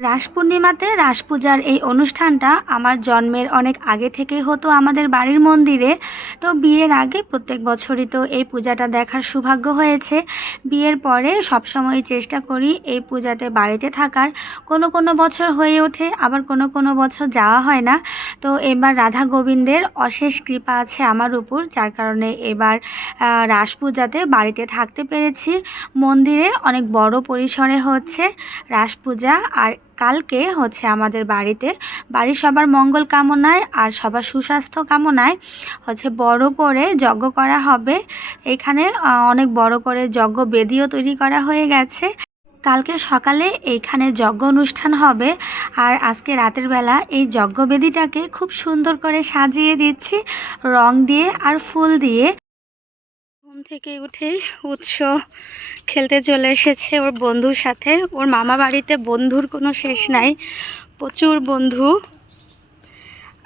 রাস পূর্ণিমাতে রাস পূজার এই অনুষ্ঠানটা আমার জন্মের অনেক আগে থেকেই হতো আমাদের বাড়ির মন্দিরে। তো বিয়ের আগে প্রত্যেক বছরই তো এই পূজাটা দেখার সৌভাগ্য হয়েছে। বিয়ের পরে সবসময় চেষ্টা করি এই পূজাতে বাড়িতে থাকার। কোনো কোনো বছর হয়ে ওঠে, আবার কোনো কোনো বছর যাওয়া হয় না। তো এবার রাধা গোবিন্দের অশেষ কৃপা আছে আমার উপর, যার কারণে এবার রাস পূজাতে বাড়িতে থাকতে পেরেছি। মন্দিরে অনেক বড় পরিসরে হচ্ছে রাস পূজা। আর কালকে হচ্ছে আমাদের বাড়ির সবার মঙ্গল কামনায় আর সবার সুস্বাস্থ্য কামনায় হচ্ছে বড় করে যজ্ঞ করা হবে। এখানে অনেক বড় করে যজ্ঞ বেদিও তৈরি করা হয়ে গেছে। কালকে সকালে এইখানে যজ্ঞ অনুষ্ঠান হবে। আর আজকে রাতের বেলা এই যজ্ঞবেদিটাকে খুব সুন্দর করে সাজিয়ে দিচ্ছি রং দিয়ে আর ফুল দিয়ে। ঘুম থেকে উঠেই উৎস খেলতে চলে এসেছে ওর বন্ধুর সাথে। ওর মামা বাড়িতে বন্ধুর কোনো শেষ নাই, প্রচুর বন্ধু।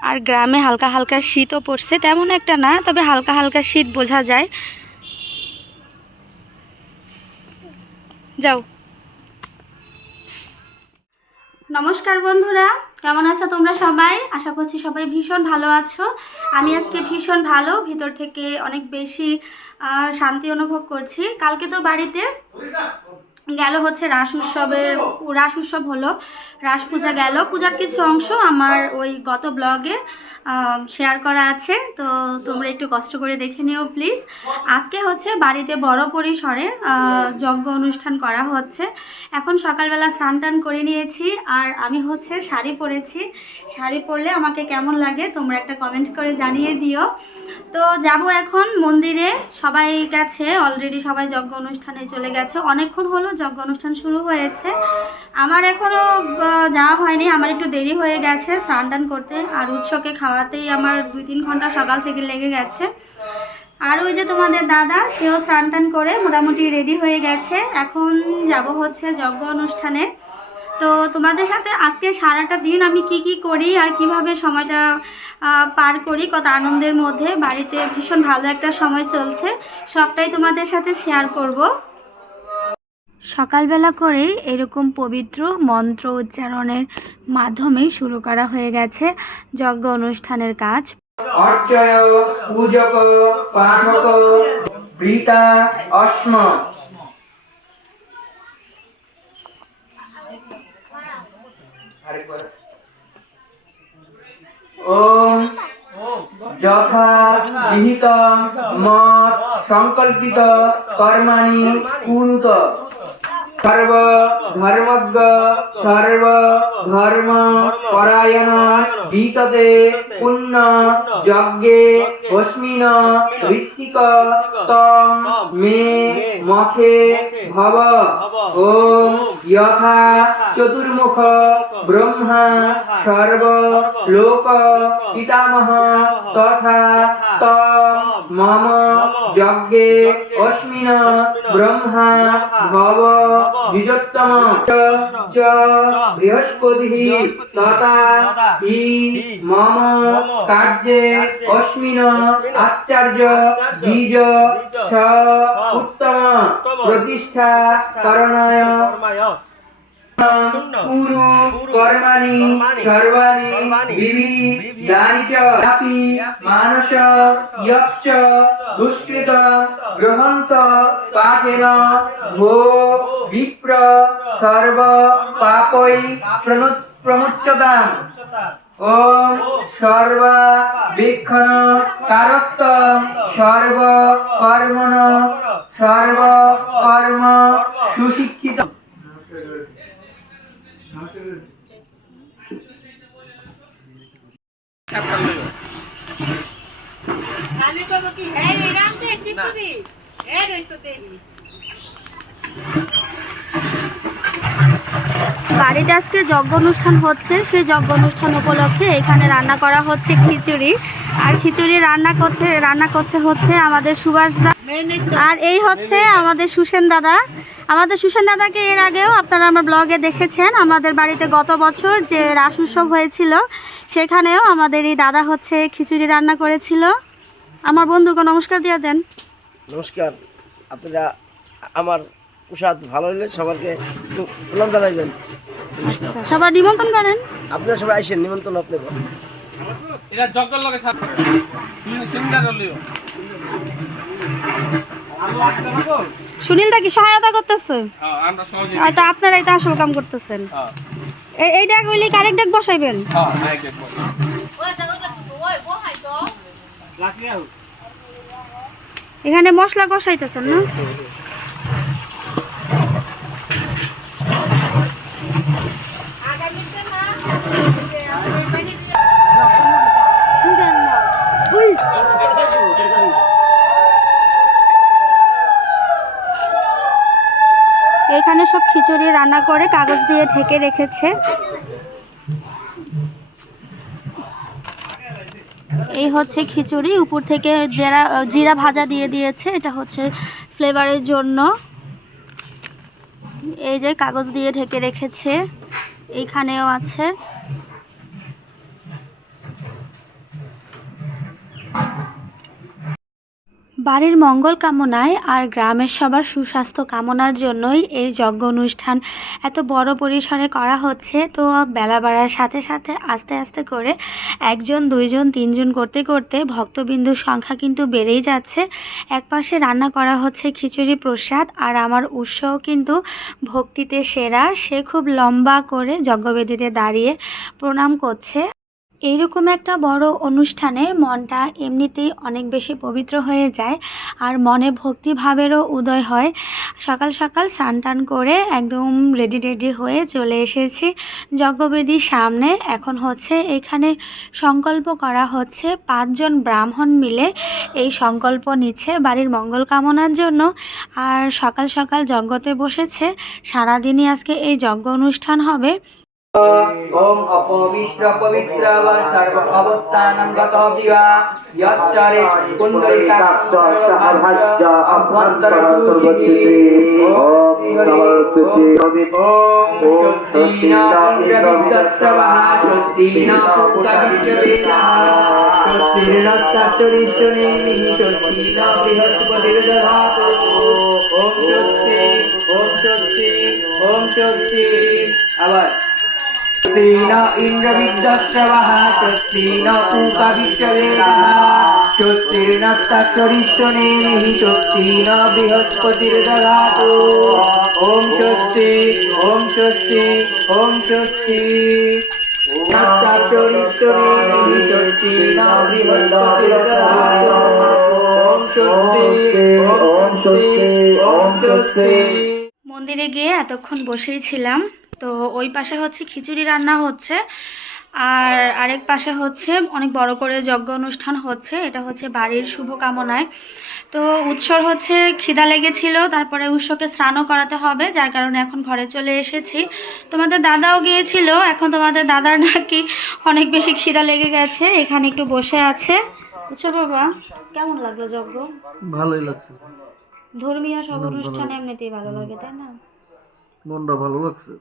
আর গ্রামে হালকা হালকা শীতও পড়ছে, তেমন একটা না, তবে হালকা হালকা শীত বোঝা যায়। যাও। নমস্কার বন্ধুরা, কেমন আছো তোমরা সবাই? আশা করছি সবাই ভীষণ ভালো আছো। আমি আজকে ভীষণ ভালো, ভিতর থেকে অনেক বেশি শান্তি অনুভব করছি। কালকে তো বাড়িতে গেল হচ্ছে রাস উৎসব হলো, রাস পূজা গেল। পূজার কিছু অংশ আমার ওই গত ব্লগে শেয়ার করা আছে, তো তোমরা একটু কষ্ট করে দেখে নিও প্লিজ। আজকে হচ্ছে বাড়িতে বড় পরিসরে যজ্ঞ অনুষ্ঠান করা হচ্ছে। এখন সকালবেলা স্নান টান করে নিয়েছি, আর আমি হচ্ছে শাড়ি পরেছি। শাড়ি পরলে আমাকে কেমন লাগে তোমরা একটা কমেন্ট করে জানিয়ে দিও। তো যাব এখন মন্দিরে। সবাই গেছে অলরেডি, সবাই যজ্ঞ অনুষ্ঠানে চলে গেছে। অনেকক্ষণ হলো যজ্ঞ অনুষ্ঠান শুরু হয়েছে, আমার এখনও যাওয়া হয়নি। আমার একটু দেরি হয়ে গেছে স্নান টান করতে, আর উৎসকে খাওয়াতেই আমার 2-3 ঘন্টা সকাল থেকে লেগে গেছে। আর ওই যে তোমাদের দাদা, সেও স্নান টান করে মোটামুটি রেডি হয়ে গেছে। এখন যাব হচ্ছে যজ্ঞ অনুষ্ঠানে। তো তোমাদের সাথে আজকে সারাটা দিন আমি কি করি আর কিভাবে সময়টা পার করি, কত আনন্দের মধ্যে, বাড়িতে ভীষণ ভালো একটা সময় চলছে, সবটাই তোমাদের সাথে শেয়ার করব। সকালবেলা করেই এরকম পবিত্র মন্ত্র উচ্চারণের মাধ্যমেই শুরু করা হয়ে গেছে যজ্ঞ অনুষ্ঠানের কাজ। অর্চয় পূজক পাঠক বৃতা অস্ম। ওম যথা বিহিত মত সংকল্পিত কর্মাণি কুরুত। সর্ব ধর্মজ্ঞ সর্ব ধর্ম পরায়ণ বিততে পুণ্য যজ্ঞে অস্মিন ঋত্বিক তম মে মখে ভব। ওম যথা চতুর্মুখ ব্রহ্মা সর্ব লোক পিতামহ তথা তম মম যজ্ঞে অস্মিন ব্রহ্মা ভব দ্বিজোত্তম চ বৃহস্পতিঃ তথা হি মম কার্যে অস্মিন আচার্য দ্বিজ স উত্তম প্রতিষ্ঠা করণায় কুরু কর্মাণি সর্বাণি বিবিধানি চ আপি মানস ইয়চ্চ দুষ্কৃত গ্রহন্ত পাঠেন ভো বিপ্র সর্ব পাপৈ প্রমুচ্যতাম। ওম সর্বা বিক্ষণ কারস্ত সর্ব কর্মণ সর্ব কর্ম সুশিক্ষিত। বাড়িতে আজকে যজ্ঞ অনুষ্ঠান হচ্ছে, সেই যজ্ঞ অনুষ্ঠান উপলক্ষে এখানে রান্না করা হচ্ছে খিচুড়ি। আর খিচুড়ি রান্না করছে হচ্ছে আমাদের সুভাষ দা। আর এই হচ্ছে আমাদের সুসেন দাদা। আমাদের সুসেন দাদাকে এর আগেও আপনারা আমার ব্লগে দেখেছেন। আমাদের বাড়িতে গত বছর যে রাস উৎসব হয়েছিল সেখানেও আমাদের এই দাদা হচ্ছে খিচুড়ি রান্না করেছিল। আমার বন্ধুকে নমস্কার দিয়ে দেন। নমস্কার। আপনারা আমার প্রসাদ ভালো হলে সবাইকে প্রণাম জানাইবেন। আচ্ছা, সবার নিমন্ত্রণ করেন। আপনারা সবাই আইসেন, নিমন্ত্রণ আপনাকে। এরা জগল লগে সাথ সুন্দর হলিও সুনীলদা কি সহায়তা করতেছে? হ্যাঁ আমরা সহজে আর তা আপনারাই তো আসল কাম করতেছেন। হ্যাঁ এই ডাক হইলে কারেক্ট ডাক বসাইবেন। হ্যাঁ নাই দেখো লাগলে এখানে মশলা কষাইতেছেন না? এখানে সব খিচুড়ি রান্না করে কাগজ দিয়ে ঢেকে রেখেছে। এই হচ্ছে খিচুড়ি, উপর থেকে জিরা ভাজা দিয়ে দিয়েছে, এটা হচ্ছে ফ্লেভারের জন্য। এই যে কাগজ দিয়ে ঢেকে রেখেছে, এইখানেও আছে। বাড়ির মঙ্গল কামনায় আর গ্রামের সবার সুস্বাস্থ্য কামনার জন্যই এই যজ্ঞ অনুষ্ঠান এত বড় পরিসরে করা হচ্ছে। তো বেলা বাড়ার সাথে সাথে আস্তে আস্তে করে 1 জন 2 জন 3 জন করতে করতে ভক্তবিন্দুর সংখ্যা কিন্তু বেড়েই যাচ্ছে। একপাশে রান্না করা হচ্ছে খিচুড়ি প্রসাদ, আর আমার উৎসও কিন্তু ভক্তিতে সেরা। সে খুব লম্বা করে যজ্ঞবেদীতে দাঁড়িয়ে প্রণাম করছে। এইরকম একটা বড় অনুষ্ঠানে মনটা এমনিতেই অনেক বেশি পবিত্র হয়ে যায়, আর মনে ভক্তিভাবেরও উদয় হয়। সকাল সকাল স্নান টান করে একদম রেডি হয়ে চলে এসেছি যজ্ঞবেদীর সামনে। এখন হচ্ছে এখানে সংকল্প করা হচ্ছে, 5 জন ব্রাহ্মণ মিলে এই সংকল্প নিচ্ছে বাড়ির মঙ্গল কামনার জন্য। আর সকাল সকাল যজ্ঞতে বসেছে, সারাদিনই আজকে এই যজ্ঞ অনুষ্ঠান হবে। ओम अपवित्र पवित्र व सर्व अवस्थानं गतोऽपिवा यस्यारे कुण्डलिकाक्ष अभज्ज अभ्यन्तरसूचिः ओम नमस्ते ओम स्वस्तिना इंद्रविद्यस्वः स्वस्तिना पुष्कविद्यवेदः स्वस्तिर्नः चतुरिष्टनेमिः स्वस्तिना बृहस्पतिर्दधातु ओम स्वस्ति ओम स्वस्ति ओम स्वस्ति। আবার स्वस्तिना इंद्रविद्यस्वः स्वस्तिना पूषाविद्यवेदः स्वस्तिर्नः चतुरिष्टनेमिः स्वस्तिना बृहस्पतिर्दधातु ओम स्वस्ति ओम स्वस्ति ओम स्वस्ति। चतुरिष्टनेमिः स्वस्तिना बृहस्पतिर्दधातु ओम स्वस्ति ओम स्वस्ति ओम स्वस्ति। মন্দিরে গিয়ে এতক্ষণ বসেই ছিলাম। তো ওই পাশে হচ্ছে খিচুড়ি রান্না হচ্ছে, আর আরেক পাশে হচ্ছে অনেক বড় করে যজ্ঞ অনুষ্ঠান হচ্ছে। এটা হচ্ছে বাড়ির শুভ কামনায়। তো উৎসর হচ্ছে খিদা লেগেছিল, তারপরে উৎসকে স্নানও করাতে হবে, যার কারণে এখন ঘরে চলে এসেছি। তোমাদের দাদাও গিয়েছিল, এখন তোমাদের দাদার নাকি অনেক বেশি খিদা লেগে গেছে, এখানে একটু বসে আছে। উৎসর বাবা, কেমন লাগলো যজ্ঞ? ভালোই লাগছে, ধর্মীয় সব অনুষ্ঠান এমনিতেই ভালো লাগে, তাই না? মনটা ভালো লাগছে।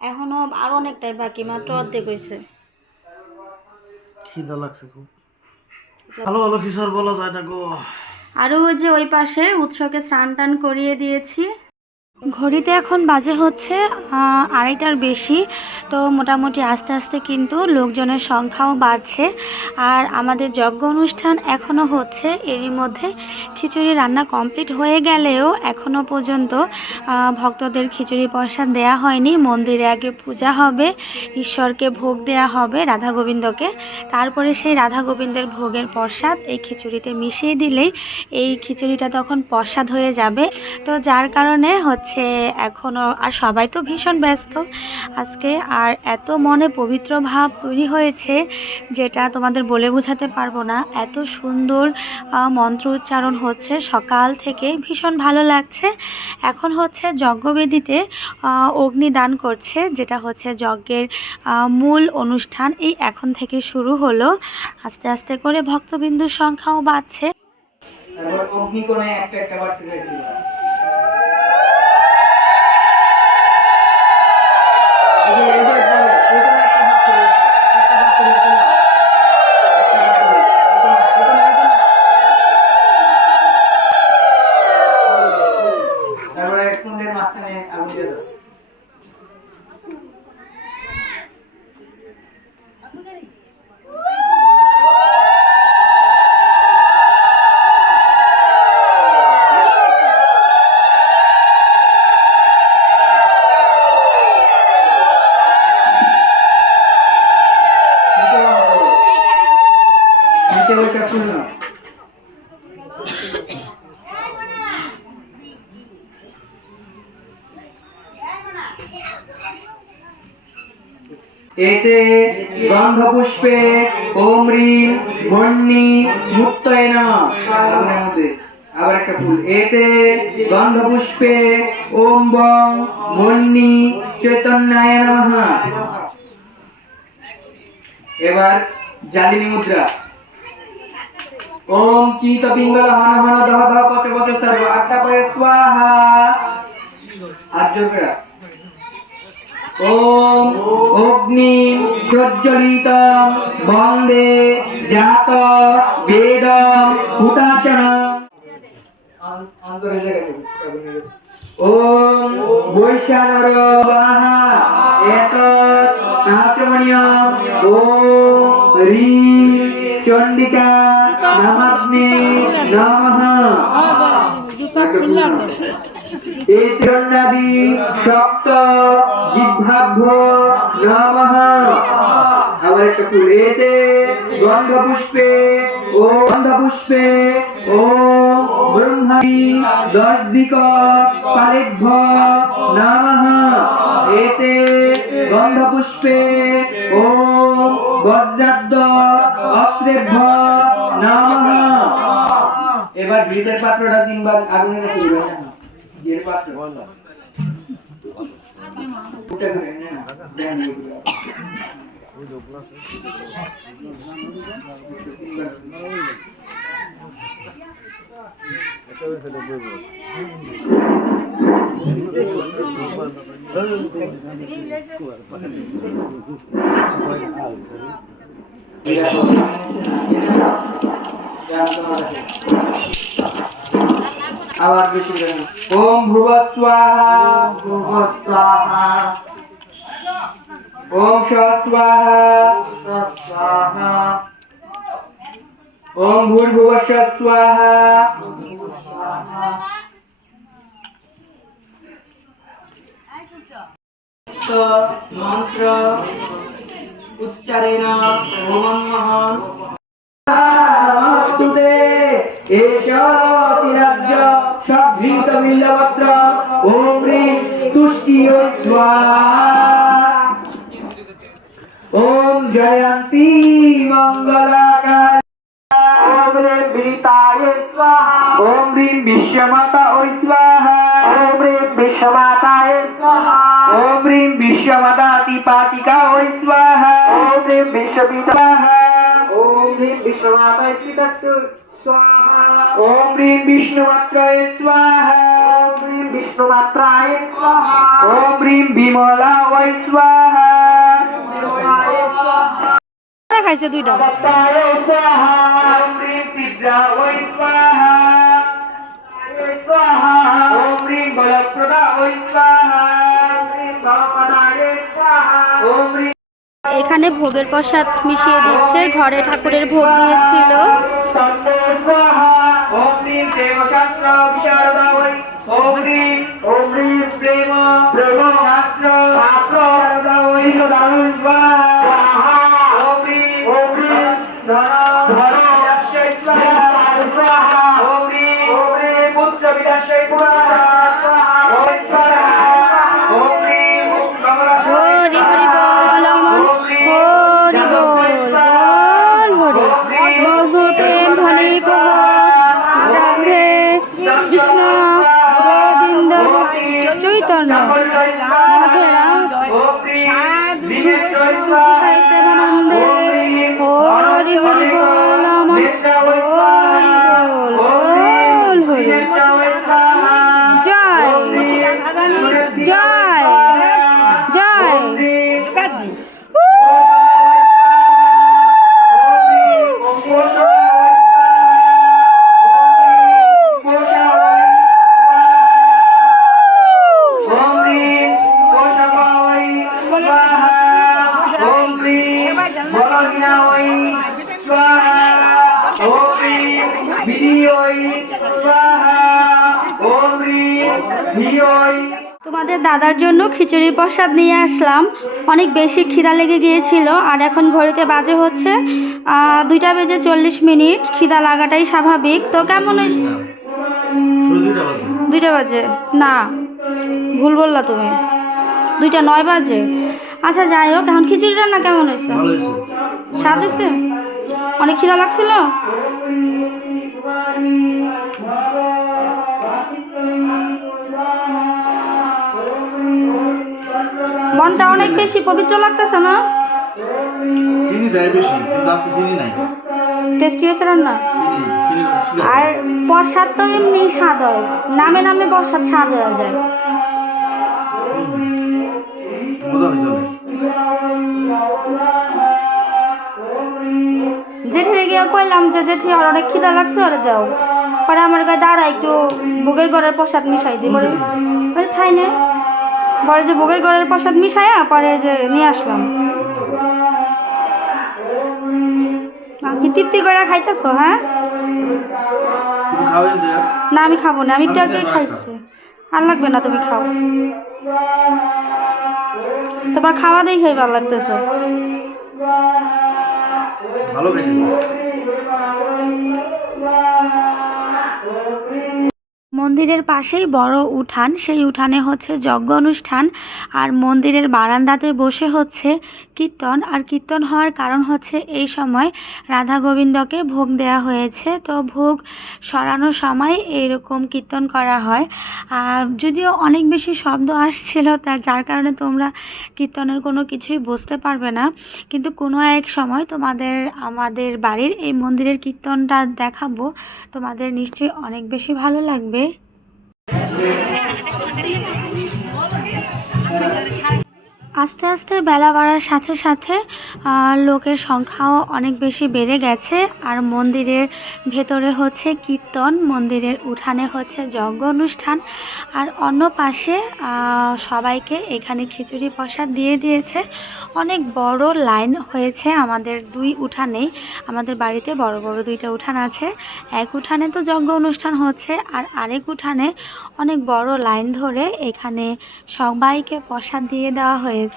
এখনো আরো অনেকটাই বাকি, মাত্র অর্ধেক হয়েছে। খিদা লাগছে খুব। ভালো ভালো কিছু আর বলা যায় না গো। আরও ওই যে ওই পাশে উৎসকে স্নান টান করিয়ে দিয়েছি। ঘড়িতে এখন বাজে হচ্ছে 2:30টার বেশি। তো মোটামুটি আস্তে আস্তে কিন্তু লোকজনের সংখ্যাও বাড়ছে, আর আমাদের যজ্ঞ অনুষ্ঠান এখনও হচ্ছে। এরই মধ্যে খিচুড়ি রান্না কমপ্লিট হয়ে গেলেও এখনও পর্যন্ত ভক্তদের খিচুড়ি প্রসাদ দেয়া হয়নি। মন্দিরে আগে পূজা হবে, ঈশ্বরকে ভোগ দেয়া হবে রাধা গোবিন্দকে, তারপরে সেই রাধা গোবিন্দের ভোগের প্রসাদ এই খিচুড়িতে মিশিয়ে দিলেই এই খিচুড়িটা তখন প্রসাদ হয়ে যাবে। তো যার কারণে হচ্ছে এখনও, আর সবাই তো ভীষণ ব্যস্ত আজকে, আর এত মনে পবিত্র ভাব তৈরি হয়েছে যেটা তোমাদের বলে বোঝাতে পারবো না। এত সুন্দর মন্ত্র উচ্চারণ হচ্ছে সকাল থেকে, ভীষণ ভালো লাগছে। এখন হচ্ছে যজ্ঞবেদীতে অগ্নিদান করছে, যেটা হচ্ছে যজ্ঞের মূল অনুষ্ঠান। এই এখন থেকে শুরু হলো, আস্তে আস্তে করে ভক্তবিন্দুর সংখ্যাও বাড়ছে। অগ্নিকোণে একটা একটা বাড়তে থাকে। তারপরে কুন্ডের মাঝখানে আগুন দিয়ে দাও। এতে গন্ধপুষ্পে ওম হ্রিম মন্নি মুক্তয়ে নমঃ। আগুনের মধ্যে আবার একটা ফুল। এতে গন্ধপুষ্পে ওম বং মন্নি চৈতন্যায় নমঃ। এবার জালিনী মুদ্রা। ওম চিত পিঙ্গল হন হন দহ দহ পচ পচ সর্ব আত্মাপয় স্বাহা। আর্যকরা। ওম অগ্নি প্রজ্বলিতম বন্দে জাত বেদম হুতাশনম। অন্তরে জায়গা। ওম বৈশানর স্বাহা এতৎ আচমনীয়ম। ওম হ্রিম চণ্ডিকা নমাগ্নে নমঃ। এতন্নাদি সপ্ত জিহ্বাভ্য নমঃ। আবার একটা ফুল। এতে গন্ধপুষ্পে ও ব্রহ্মাণি 10 দিক পালেভ্য নমঃ। এতে গন্ধপুষ্পে ও বজ্রাব্দ অস্ত্রেভ্য নমঃ। এবার ঘৃতের পাত্রটা 3 বার আগুনে রেখে দিবেন। ঘৃতের পাত্র উঠে ধরে না দেন। আবার বেশি করে ওম ভুব স্বাহা ভুব স্বাহা। ওম শ স্বাহা শ স্বাহা। ওম ভূর্ভুবস্য স্বাহা। তো মন্ত্র উচ্চারেণ ওম নমঃ নমস্তুতে এষ তিরাজ্য সভৃত বিল্লপত্র। ওম হ্রিম তুষ্টিয় স্বাহা। ওম জয়ন্তী মঙ্গলাকার। ওম হ্রিম বিতায় স্বাহা। ওম হ্রিম বিশ্বমাতায় স্বাহা। ওম হ্রিম বিশ্বমাতায় স্বাহা। ওম হ্রিম বিশ্বমাতাতিপাতিকায় স্বাহা। ওম হ্রিম বিশ্বপিতায়। ওম হ্রিম বিশ্বমাতায় চিতস্তু স্বাহা। ওম হ্রিম বিষ্ণুমাত্রায় স্বাহা। ওম হ্রিম বিষ্ণুমাত্রায় স্বাহা। ওম হ্রিম বিমলায় স্বাহা। খাইছে দুইটা। ওম হ্রিম তীব্রায় স্বাহা। ওম হ্রিম বলপ্রদায় স্বাহা। ওম হ্রিম বলপ্রদায় স্বাহা। ওম হ্রিম এখানে ভোগের প্রসাদ মিশিয়ে দিচ্ছে। ঘরে ঠাকুরের ভোগ দিয়েছিল। ওম হ্রিম দেবশাস্ত্র বিশারদায়। ওম হ্রিম প্রেম শাস্ত্র শাস্ত্রদায় স্বাহা। ওম হ্রিম ধর্মবিদাস্য স্বাহা। ওম হ্রিম পুত্রবিদাস্য স্বাহা। ওম হ্রিম হরি হরি বল হরি বল বল হরি মধু প্রেম ধ্বনি কহ রাধে কৃষ্ণ গোবিন্দ চৈতন্য রাধে রাম সাধু সাই প্রেমানন্দে হরি হরি বল হরি বল বল হরি জয় জয় জয়। তোমাদের দাদার জন্য খিচুড়ি প্রসাদ নিয়ে আসলাম। অনেক বেশি খিদা লেগে গিয়েছিল আর এখন ঘড়িতে বাজে হচ্ছে 2:40 খিদা লাগাটাই স্বাভাবিক। তো কেমন হয়েছে? 2টা বাজে না, ভুল বললা তুমি। 2:09 বাজে। আচ্ছা যাই হোক, এখন খিচুড়ি রান্না কেমন হয়েছে? ভালো হয়েছে। স্বাদ হয়েছে? অনেক খিদা লাগছিল? মনটা অনেক বেশি পবিত্র লাগতেছে না? চিনি দেয় বেশি, কিন্তু আজকে চিনি নাই। টেস্টি হয়েছে রান্না? চিনি চিনি ঠিক আছে। আর প্রসাদ তো এমনি স্বাদ হয়, নামে নামে প্রসাদ স্বাদ হয়ে যায়। মজা হয়েছে অনেক। জেঠিরে গিয়ে কইলাম যে জেঠি আর অনেক খিদা লাগছে, ওরে দাও। পরে আমার গায়ে দাঁড়া একটু ভোগের ঘরের প্রসাদ মিশাই দিই, পরে ঠাই নে পরে যে ভোগের ঘরের প্রসাদ মিশাইয়া পরে যে নিয়ে আসলাম। কি তৃপ্তি করে খাইতেছো? হ্যাঁ তুমি খাবেন তো? না আমি খাবো না, আমি একটু আগেই খাইছি। আর লাগবে না, তুমি খাও। তোমার খাওয়া দেখেই ভালো লাগতেছে। ভালো খাইছি। মন্দিরের পাশেই বড় উঠান, সেই উঠানে হচ্ছে যজ্ঞ অনুষ্ঠান, আর মন্দিরের বারান্দাতে বসে হচ্ছে কীর্তন। আর কীর্তন হওয়ার কারণ হচ্ছে এই সময় রাধা গোবিন্দকে ভোগ দেওয়া হয়েছে, তো ভোগ সরানোর সময় এইরকম কীর্তন করা হয়। যদিও অনেক বেশি শব্দ আসছিল, যার কারণে তোমরা কীর্তনের কোনো কিছুই বুঝতে পারবে না, কিন্তু কোনো এক সময় তোমাদের আমাদের বাড়ির এই মন্দিরের কীর্তনটা দেখাবো, তোমাদের নিশ্চয়ই অনেক বেশি ভালো লাগবে। আস্তে আস্তে বেলা বাড়ার সাথে সাথে লোকের সংখ্যাও অনেক বেশি বেড়ে গেছে। আর মন্দিরের ভেতরে হচ্ছে কীর্তন, মন্দিরের উঠানে হচ্ছে যজ্ঞ অনুষ্ঠান, আর অন্য পাশে সবাইকে এখানে খিচুড়ি প্রসাদ দিয়ে দিয়েছে। অনেক বড় লাইন হয়েছে আমাদের দুই উঠানেই। আমাদের বাড়িতে বড় বড় দুইটা উঠান আছে। এক উঠানে তো যজ্ঞ অনুষ্ঠান হচ্ছে, আর আরেক উঠানে অনেক বড় লাইন ধরে এখানে সবাইকে প্রসাদ দিয়ে দেওয়া হয়েছে। এই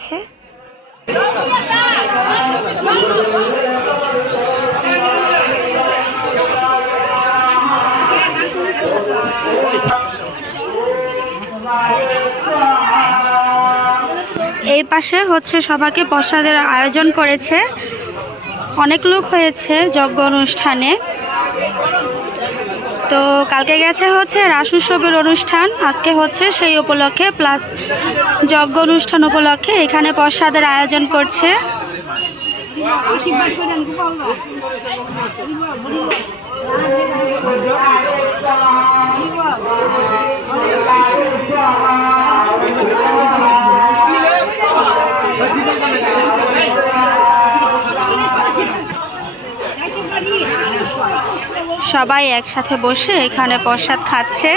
পাশে হচ্ছে সবাইকে প্রসাদের আয়োজন করেছে, অনেক লোক হয়েছে যজ্ঞ অনুষ্ঠানে। তো কালকে গেছে হচ্ছে রাস উৎসবের অনুষ্ঠান, আজকে হচ্ছে সেই উপলক্ষে প্লাস যজ্ঞ অনুষ্ঠান উপলক্ষে এখানে প্রসাদের আয়োজন করছে। সবাই একসাথে বসে এখানে প্রসাদ খাচ্ছে।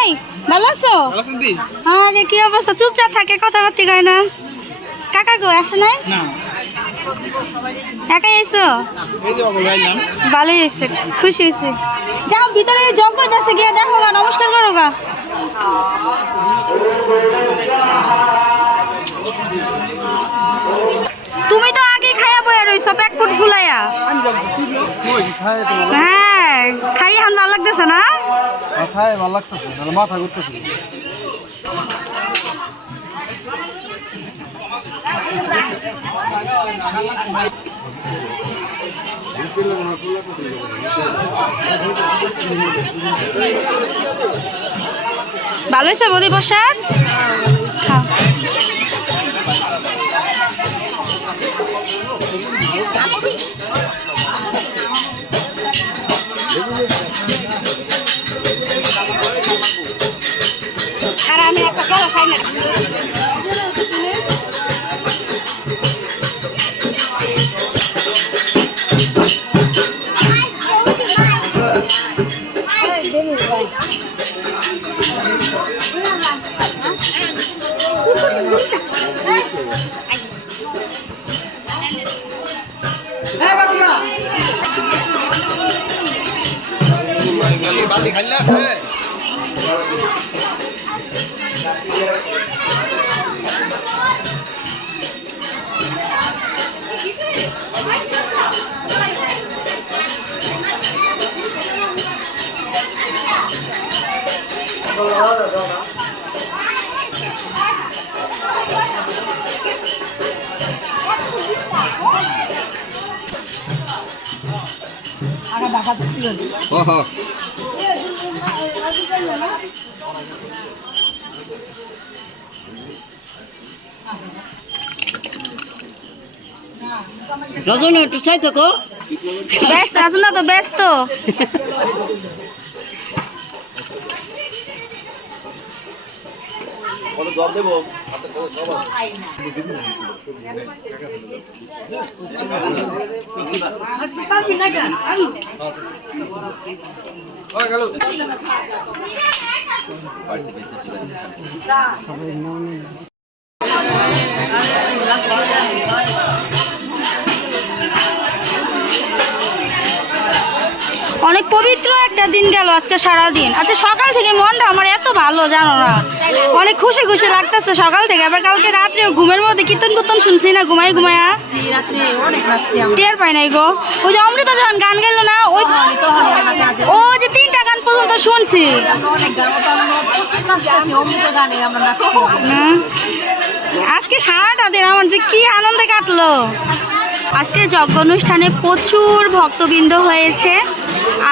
এই ভালো আছো? আরে কি অবস্থা, চুপচাপ থাকে, কথাবার্তা কয় না। কাকা গো আসে নাই? একাই আইছো? ভালোই হয়েছে, খুশি হয়েছে। যাও ভিতরে যজ্ঞ আছে, গিয়ে দেখো গা, নমস্কার করো গা। তুমি তো আগে খাইয়া বইয়া রইছো পেট ফুট ফুলাইয়া। হ্যাঁ খাই এখন ভালো লাগতেছে না? খাই ভালো লাগতেছে, মাথা ঘুরতেছে। ভালো হয়েছে বৌদি প্রসাদ? খাও। আর আমি একটা খাই না। বালি খাইলে আছে রজন একটু চাই তো ব্যস্ত আছো না তো? ব্যস্ত অনেক পবিত্র একটা দিন গেল আজকে সারা দিন। আচ্ছা সকাল থেকে মনটা আমার এত ভালো জানো না, অনেক খুশি খুশি লাগতেছে সকাল থেকে। আবার কালকে রাত্রে ঘুমের মধ্যে কীর্তন কীর্তন শুনছি না, ঘুমায়া টের পাই নাই গো। ওই যে অমৃত যখন গান গেল না, ও যে 3টা গান পর্যন্ত শুনছি। আজকে সারাটা দিন আমার যে কি আনন্দে কাটলো। আজকে যজ্ঞ অনুষ্ঠানে প্রচুর ভক্তবৃন্দ হয়েছে,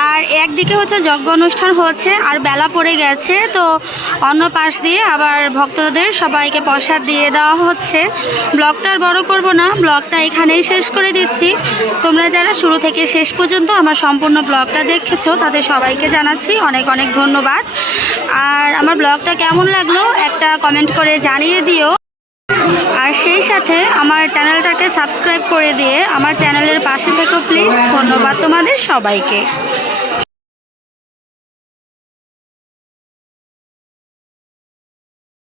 আর একদিকে হচ্ছে যজ্ঞ অনুষ্ঠান হচ্ছে আর বেলা পড়ে গেছে, তো অন্য পাশ দিয়ে আবার ভক্তদের সবাইকে প্রসাদ দিয়ে দেওয়া হচ্ছে। ব্লগটা আর বড় করব না, ব্লগটা এখানেই শেষ করে দিচ্ছি। তোমরা যারা শুরু থেকে শেষ পর্যন্ত আমার সম্পূর্ণ ব্লগটা দেখেছো তাদের সবাইকে জানাচ্ছি অনেক অনেক ধন্যবাদ। আর আমার ব্লগটা কেমন লাগলো একটা কমেন্ট করে জানিয়ে দিও। আর সেই সাথে আমার চ্যানেলটাকে সাবস্ক্রাইব করে দিয়ে আমার চ্যানেলের পাশে থেকো প্লিজ। ধন্যবাদ তোমাদের সবাইকে।